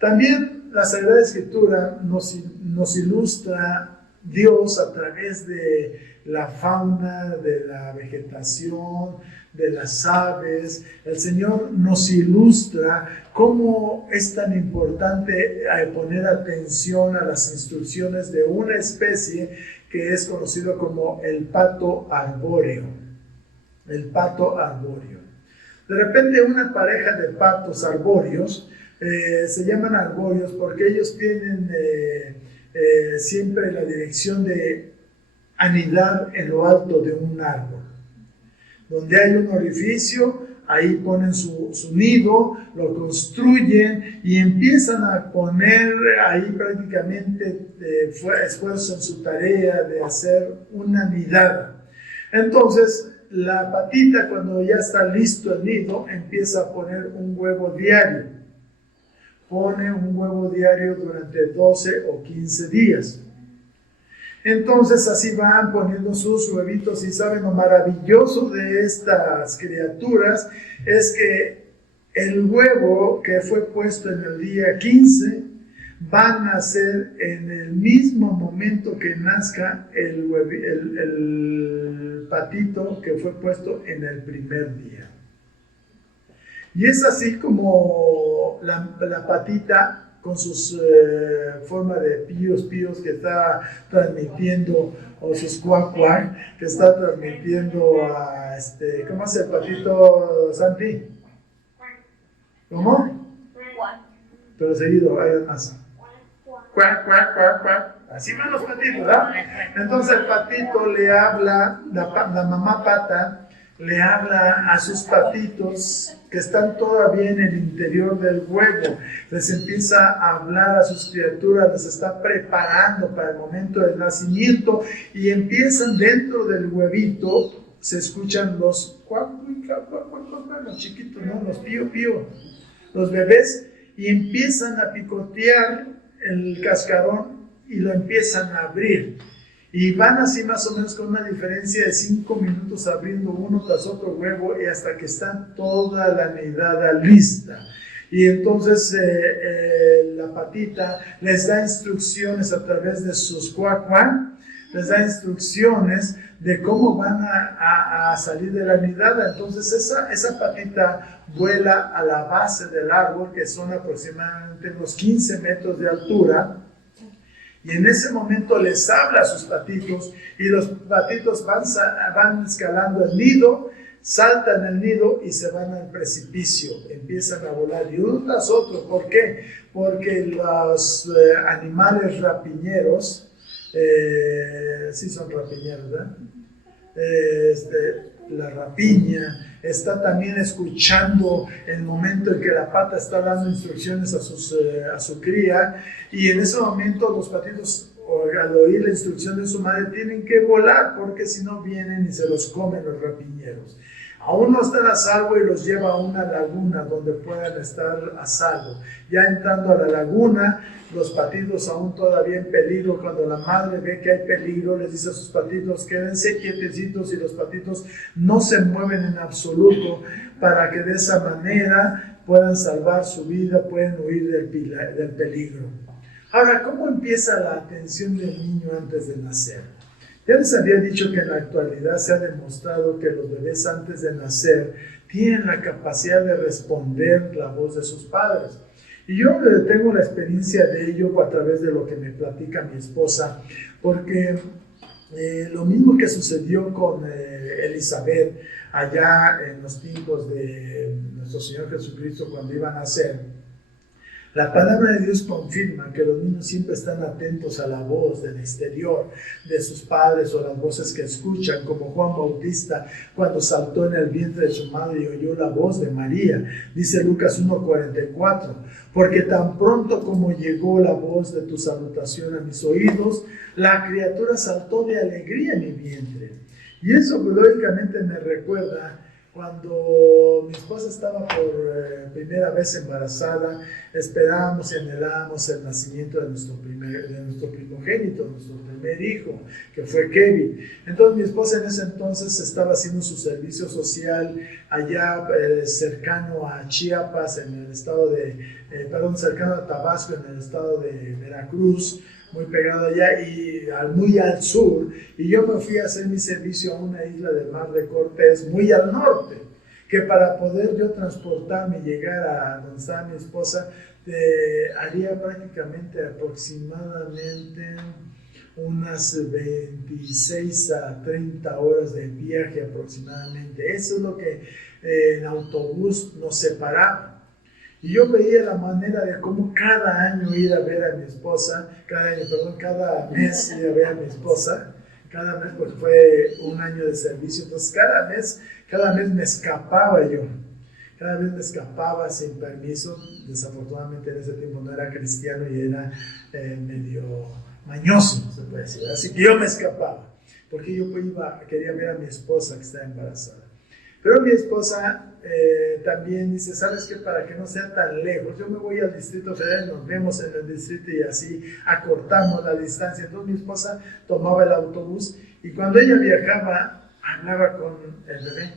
También la Sagrada Escritura nos ilustra Dios a través de la fauna, de la vegetación, de las aves. El Señor nos ilustra cómo es tan importante poner atención a las instrucciones de una especie que es conocido como el pato arbóreo. El pato arbóreo. De repente una pareja de patos arbóreos se llaman arbóreos porque ellos tienen siempre la dirección de anidar en lo alto de un árbol. Donde hay un orificio, ahí ponen su nido, lo construyen y empiezan a poner ahí prácticamente esfuerzo en su tarea de hacer una nidada. Entonces, la patita, cuando ya está listo el nido, empieza a poner un huevo diario. Pone un huevo diario durante 12 o 15 días. Entonces así van poniendo sus huevitos, y saben, lo maravilloso de estas criaturas es que el huevo que fue puesto en el día 15 va a nacer en el mismo momento que nazca el patito que fue puesto en el primer día. Y es así como la patita con sus forma de píos que está transmitiendo, o sus cuac que está transmitiendo a ¿cómo hace el patito, Santi? ¿Cómo? Pero seguido, hay más. Cuac. Así van los patitos, ¿verdad? Entonces el patito le habla, la mamá pata le habla a sus patitos que están todavía en el interior del huevo, les empieza a hablar a sus criaturas, les está preparando para el momento del nacimiento, y empiezan dentro del huevito, se escuchan los los chiquitos, ¿no? Los pío, los bebés, y empiezan a picotear el cascarón y lo empiezan a abrir. Y van así más o menos con una diferencia de 5 minutos abriendo uno tras otro huevo, y hasta que está toda la nidada lista. Y entonces la patita les da instrucciones a través de sus cuacuán, les da instrucciones de cómo van a salir de la nidada. Entonces esa patita vuela a la base del árbol, que son aproximadamente unos 15 metros de altura. Y en ese momento les habla a sus patitos, y los patitos van escalando el nido, saltan el nido y se van al precipicio, empiezan a volar, y uno tras otro. ¿Por qué? Porque los animales rapiñeros, sí son rapiñeros, ¿verdad? La rapiña está también escuchando el momento en que la pata está dando instrucciones a su cría, y en ese momento los patitos, al oír la instrucción de su madre, tienen que volar, porque si no vienen y se los comen los rapiñeros. Aún no están a salvo y los lleva a una laguna donde puedan estar a salvo. Ya entrando a la laguna, los patitos aún todavía en peligro, cuando la madre ve que hay peligro, les dice a sus patitos, quédense quietecitos, y los patitos no se mueven en absoluto, para que de esa manera puedan salvar su vida, pueden huir del peligro. Ahora, ¿cómo empieza la atención del niño antes de nacer? Ya les había dicho que en la actualidad se ha demostrado que los bebés antes de nacer tienen la capacidad de responder la voz de sus padres. Y yo tengo la experiencia de ello a través de lo que me platica mi esposa, porque Lo mismo que sucedió con Elizabeth allá en los tiempos de nuestro Señor Jesucristo cuando iban a nacer. La palabra de Dios confirma que los niños siempre están atentos a la voz del exterior de sus padres o las voces que escuchan, como Juan Bautista cuando saltó en el vientre de su madre y oyó la voz de María. Dice Lucas 1:44, porque tan pronto como llegó la voz de tu salutación a mis oídos, la criatura saltó de alegría en mi vientre. Y eso lógicamente me recuerda cuando mi esposa estaba por primera vez embarazada. Esperábamos y anhelábamos el nacimiento de nuestro primogénito, nuestro primer hijo, que fue Kevin. Entonces mi esposa en ese entonces estaba haciendo su servicio social allá cercano a Chiapas, en el estado cercano a Tabasco, en el estado de Veracruz, muy pegado allá y muy al sur, y yo me fui a hacer mi servicio a una isla del Mar de Cortés, muy al norte, que para poder yo transportarme y llegar a donde estaba mi esposa, haría prácticamente aproximadamente unas 26 a 30 horas de viaje aproximadamente. Eso es lo que en autobús nos separaba. Y yo veía la manera de cómo cada año ir a ver a mi esposa, cada mes ir a ver a mi esposa, cada mes, pues fue un año de servicio, entonces cada mes me escapaba yo, cada vez me escapaba sin permiso. Desafortunadamente en ese tiempo no era cristiano y era medio mañoso, se puede decir, así que yo me escapaba, porque yo quería ver a mi esposa que estaba embarazada. Pero mi esposa también dice, ¿sabes qué? Para que no sea tan lejos, yo me voy al Distrito Federal, nos vemos en el distrito y así acortamos la distancia. Entonces mi esposa tomaba el autobús y cuando ella viajaba, hablaba con el bebé,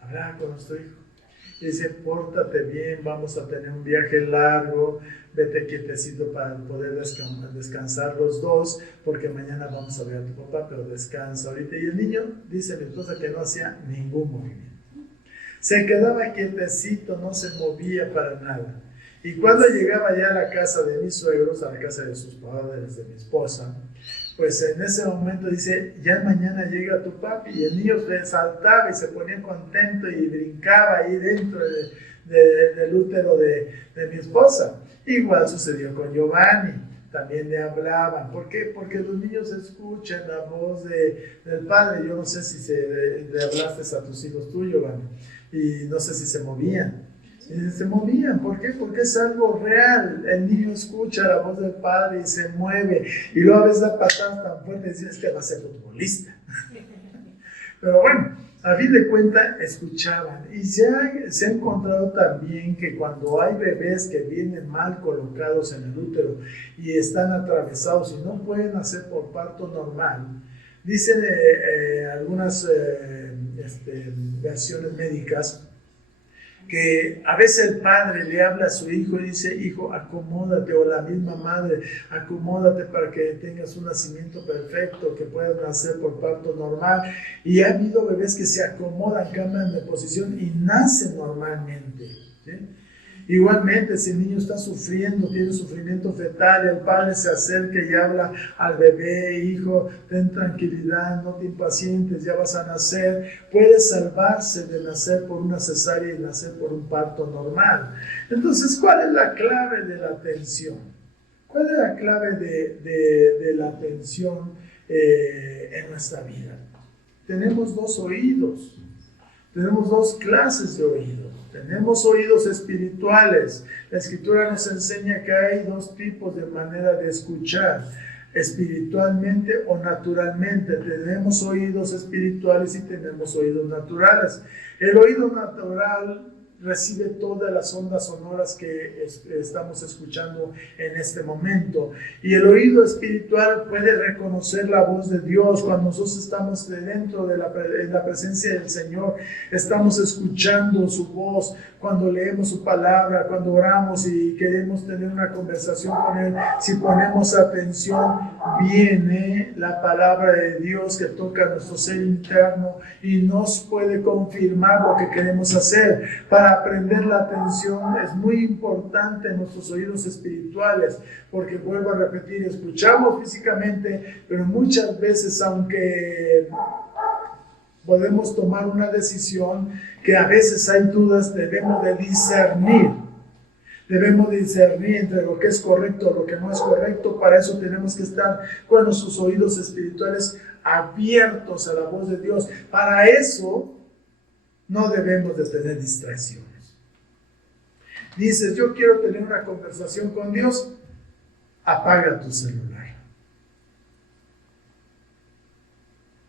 hablaba con nuestro hijo. Y dice, pórtate bien, vamos a tener un viaje largo, vete quietecito para poder descansar los dos, porque mañana vamos a ver a tu papá, pero descansa ahorita. Y el niño, dice mi esposa, que no hacía ningún movimiento. Se quedaba quietecito, no se movía para nada. Y cuando llegaba ya a la casa de mis suegros, a la casa de sus padres, de mi esposa, pues en ese momento dice, ya mañana llega tu papi, y el niño saltaba y se ponía contento y brincaba ahí dentro del útero de mi esposa. Igual sucedió con Giovanni, también le hablaban. ¿Por qué? Porque los niños escuchan la voz del padre. Yo no sé si le hablaste a tus hijos tú, Giovanni, y no sé si se movían. Se movían, ¿por qué? Porque es algo real. El niño escucha la voz del padre y se mueve, y luego a veces da patadas tan fuertes y dices que va a ser futbolista. Pero bueno, a fin de cuentas escuchaban. Y se ha encontrado también que cuando hay bebés que vienen mal colocados en el útero y están atravesados y no pueden hacer por parto normal, dicen algunas versiones médicas que a veces el padre le habla a su hijo y dice, hijo, acomódate, o la misma madre, acomódate para que tengas un nacimiento perfecto, que puedas nacer por parto normal. Y ha habido bebés que se acomodan, cambian de posición y nacen normalmente, ¿sí? Igualmente, si el niño está sufriendo, tiene sufrimiento fetal, el padre se acerca y habla al bebé, hijo, ten tranquilidad, no te impacientes, ya vas a nacer. Puede salvarse de nacer por una cesárea y nacer por un parto normal. Entonces, ¿cuál es la clave de la atención? ¿Cuál es la clave de la atención en nuestra vida? Tenemos dos oídos, tenemos dos clases de oídos. Tenemos oídos espirituales. La Escritura nos enseña que hay dos tipos de manera de escuchar, espiritualmente o naturalmente. Tenemos oídos espirituales y tenemos oídos naturales. El oído natural recibe todas las ondas sonoras que estamos escuchando en este momento. Y el oído espiritual puede reconocer la voz de Dios. Cuando nosotros estamos dentro de la presencia del Señor, estamos escuchando su voz. Cuando leemos su palabra, cuando oramos y queremos tener una conversación con Él, si ponemos atención, viene la palabra de Dios que toca nuestro ser interno y nos puede confirmar lo que queremos hacer. Para para aprender la atención es muy importante en nuestros oídos espirituales, porque vuelvo a repetir, escuchamos físicamente, pero muchas veces, aunque podemos tomar una decisión, que a veces hay dudas, debemos de discernir. Debemos discernir entre lo que es correcto y lo que no es correcto. Para eso tenemos que estar con nuestros oídos espirituales abiertos a la voz de Dios. Para eso no debemos de tener distracciones. Dices, yo quiero tener una conversación con Dios, apaga tu celular.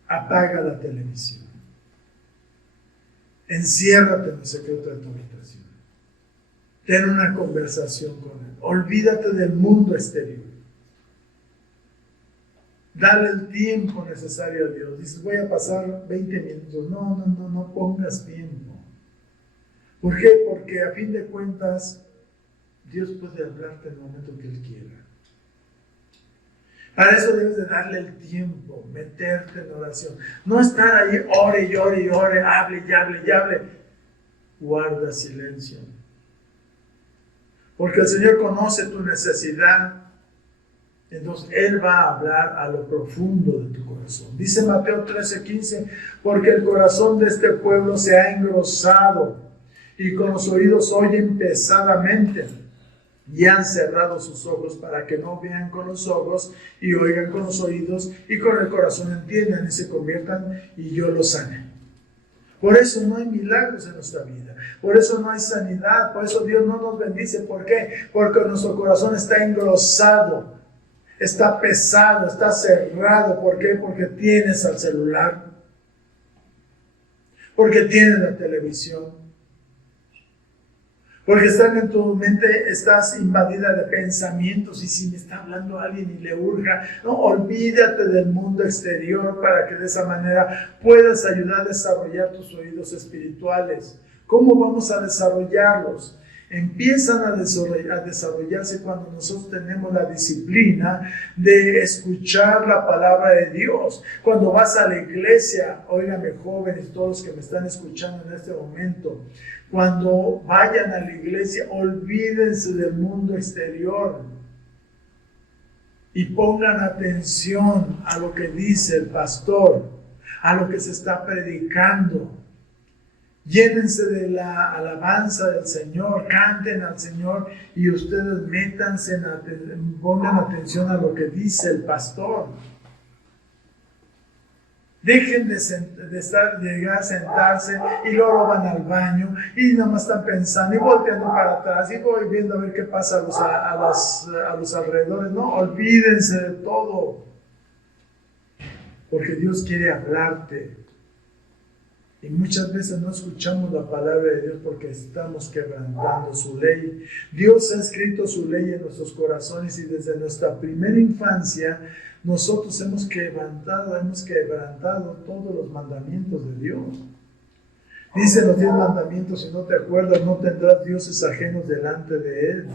Apaga la televisión. Enciérrate en el secreto de tu habitación. Ten una conversación con Él. Olvídate del mundo exterior. Dale el tiempo necesario a Dios. Dices, voy a pasar 20 minutos. No pongas tiempo. ¿Por qué? Porque a fin de cuentas, Dios puede hablarte en el momento que Él quiera. Para eso debes de darle el tiempo, meterte en oración. No estar ahí, ore y ore y ore, hable y hable y hable. Guarda silencio. Porque el Señor conoce tu necesidad. Entonces Él va a hablar a lo profundo de tu corazón. Dice Mateo 13:15, porque el corazón de este pueblo se ha engrosado y con los oídos oyen pesadamente y han cerrado sus ojos para que no vean con los ojos y oigan con los oídos y con el corazón entiendan y se conviertan y yo los sane. Por eso no hay milagros en nuestra vida. Por eso no hay sanidad. Por eso Dios no nos bendice. ¿Por qué? Porque nuestro corazón está engrosado, está pesado, está cerrado. ¿Por qué? Porque tienes al celular. Porque tienes la televisión. Porque están en tu mente, estás invadida de pensamientos y si me está hablando alguien y le urja, no, olvídate del mundo exterior para que de esa manera puedas ayudar a desarrollar tus oídos espirituales. ¿Cómo vamos a desarrollarlos? Empiezan a desarrollarse cuando nosotros tenemos la disciplina de escuchar la palabra de Dios. Cuando vas a la iglesia, óigame jóvenes, todos los que me están escuchando en este momento, cuando vayan a la iglesia, olvídense del mundo exterior y pongan atención a lo que dice el pastor, a lo que se está predicando. Llénense de la alabanza del Señor, canten al Señor y ustedes métanse, pongan atención a lo que dice el pastor. Dejen de llegar a sentarse y luego van al baño y nada más están pensando y volteando para atrás y voy viendo a ver qué pasa a los alrededores. No, olvídense de todo, porque Dios quiere hablarte. Y muchas veces no escuchamos la palabra de Dios porque estamos quebrantando su ley. Dios ha escrito su ley en nuestros corazones y desde nuestra primera infancia nosotros hemos quebrantado todos los mandamientos de Dios. Dice los 10 mandamientos, si no te acuerdas, no tendrás dioses ajenos delante de Él.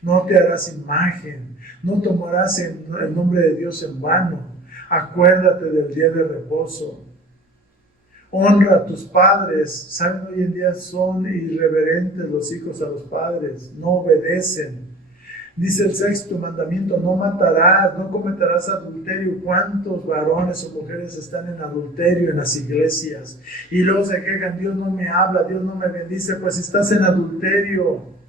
No te harás imagen, no tomarás el nombre de Dios en vano. Acuérdate del día de reposo. Honra a tus padres. Saben, hoy en día son irreverentes los hijos a los padres, no obedecen. Dice el 6º mandamiento, no matarás, no cometerás adulterio. ¿Cuántos varones o mujeres están en adulterio en las iglesias? Y luego se quejan, Dios no me habla, Dios no me bendice. Pues estás en adulterio.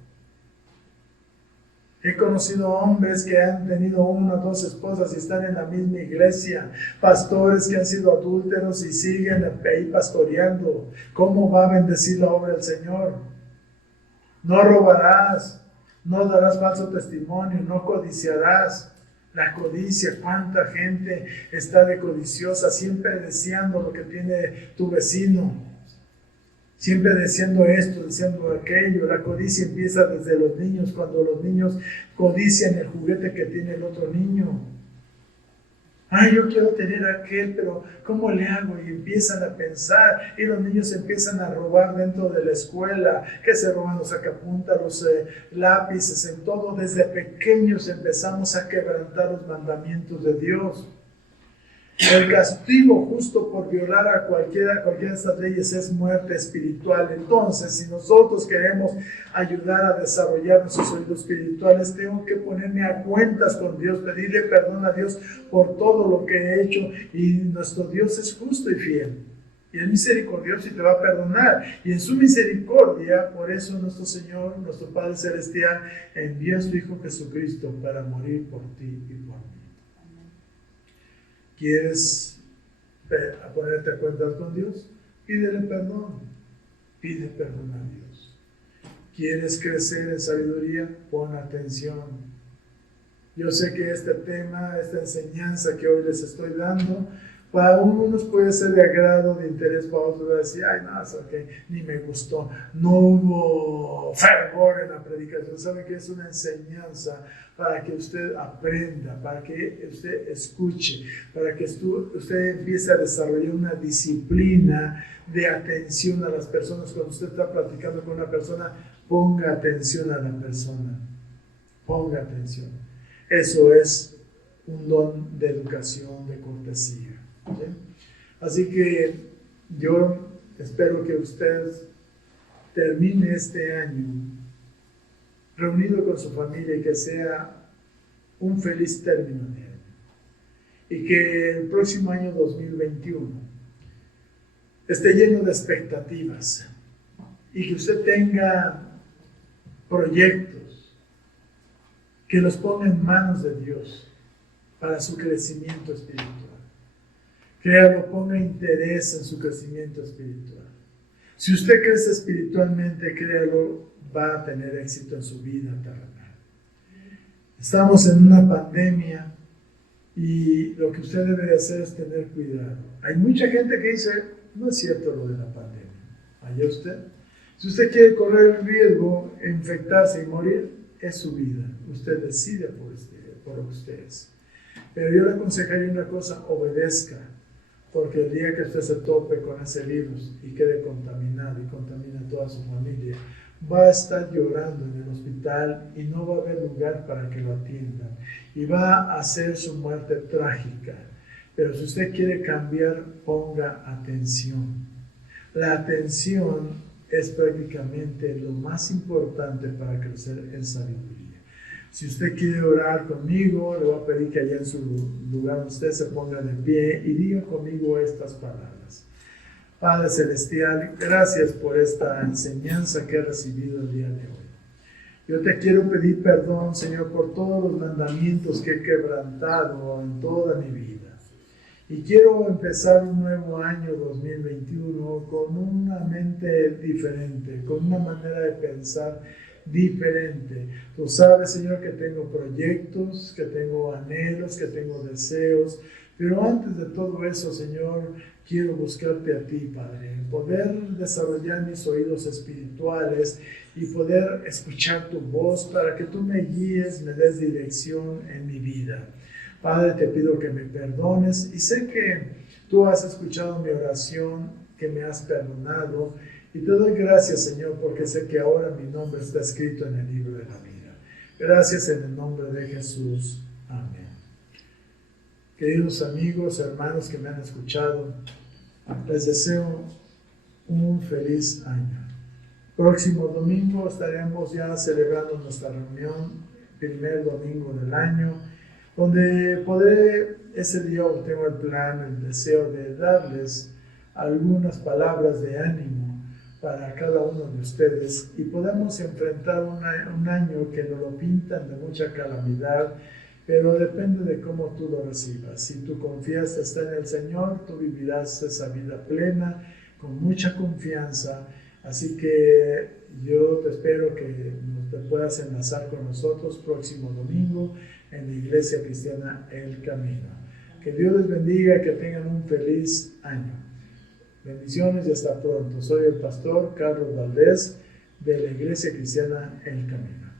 He conocido hombres que han tenido 1 o 2 esposas y están en la misma iglesia. Pastores que han sido adúlteros y siguen ahí pastoreando. ¿Cómo va a bendecir la obra del Señor? No robarás. No darás falso testimonio, no codiciarás. La codicia, cuánta gente está de codiciosa, siempre deseando lo que tiene tu vecino, siempre deseando esto, deseando aquello. La codicia empieza desde los niños, cuando los niños codician el juguete que tiene el otro niño. Ay, yo quiero tener aquel, pero ¿cómo le hago? Y empiezan a pensar, y los niños empiezan a robar dentro de la escuela, que se roban los sacapuntas, los lápices, en todo. Desde pequeños empezamos a quebrantar los mandamientos de Dios. El castigo justo por violar a cualquiera de estas leyes es muerte espiritual. Entonces, si nosotros queremos ayudar a desarrollar nuestros oídos espirituales, tengo que ponerme a cuentas con Dios, pedirle perdón a Dios por todo lo que he hecho. Y nuestro Dios es justo y fiel. Y es misericordioso y te va a perdonar. Y en su misericordia, por eso nuestro Señor, nuestro Padre Celestial, envía a su Hijo Jesucristo para morir por ti y por mí. ¿Quieres ponerte a cuentas con Dios? Pídele perdón. Pide perdón a Dios. ¿Quieres crecer en sabiduría? Pon atención. Yo sé que este tema, esta enseñanza que hoy les estoy dando, para unos puede ser de agrado, de interés, para otros va a decir, ay, no, es okay, ni me gustó, no hubo fervor en la predicación. Saben que es una enseñanza para que usted aprenda, para que usted escuche, para que usted empiece a desarrollar una disciplina de atención a las personas. Cuando usted está platicando con una persona, ponga atención a la persona, ponga atención. Eso es un don de educación, de cortesía. ¿Sí? Así que yo espero que usted termine este año reunido con su familia y que sea un feliz término de año. Y que el próximo año 2021 esté lleno de expectativas y que usted tenga proyectos que los ponga en manos de Dios para su crecimiento espiritual. Créalo, ponga interés en su crecimiento espiritual. Si usted crece espiritualmente, créalo, va a tener éxito en su vida terrenal. Estamos en una pandemia y lo que usted debe hacer es tener cuidado. Hay mucha gente que dice, no es cierto lo de la pandemia. ¿Allá usted? Si usted quiere correr el riesgo de infectarse y morir, es su vida. Usted decide por lo que usted es. Pero yo le aconsejaría una cosa, obedezca. Porque el día que usted se tope con ese virus y quede contaminado y contamina a toda su familia, va a estar llorando en el hospital y no va a haber lugar para que lo atiendan. Y va a ser su muerte trágica. Pero si usted quiere cambiar, ponga atención. La atención es prácticamente lo más importante para crecer en sabiduría. Si usted quiere orar conmigo, le voy a pedir que allá en su lugar usted se ponga de pie y diga conmigo estas palabras. Padre Celestial, gracias por esta enseñanza que he recibido el día de hoy. Yo te quiero pedir perdón, Señor, por todos los mandamientos que he quebrantado en toda mi vida. Y quiero empezar un nuevo año 2021 con una mente diferente, con una manera de pensar diferente. Tú sabes, Señor, que tengo proyectos, que tengo anhelos, que tengo deseos, pero antes de todo eso, Señor, quiero buscarte a ti, Padre, poder desarrollar mis oídos espirituales y poder escuchar tu voz para que tú me guíes, me des dirección en mi vida. Padre, te pido que me perdones y sé que tú has escuchado mi oración, que me has perdonado. Y te doy gracias, Señor, porque sé que ahora mi nombre está escrito en el libro de la vida. Gracias en el nombre de Jesús. Amén. Queridos amigos, hermanos que me han escuchado, les deseo un feliz año. Próximo domingo estaremos ya celebrando nuestra reunión, primer domingo del año, donde ese día tengo el plan, el deseo de darles algunas palabras de ánimo para cada uno de ustedes y podamos enfrentar un año que nos lo pintan de mucha calamidad, pero depende de cómo tú lo recibas. Si tu confianza está en el Señor, tú vivirás esa vida plena, con mucha confianza. Así que yo te espero que te puedas enlazar con nosotros próximo domingo en la Iglesia Cristiana El Camino. Que Dios les bendiga y que tengan un feliz año. Bendiciones y hasta pronto. Soy el pastor Carlos Valdés de la Iglesia Cristiana El Camino.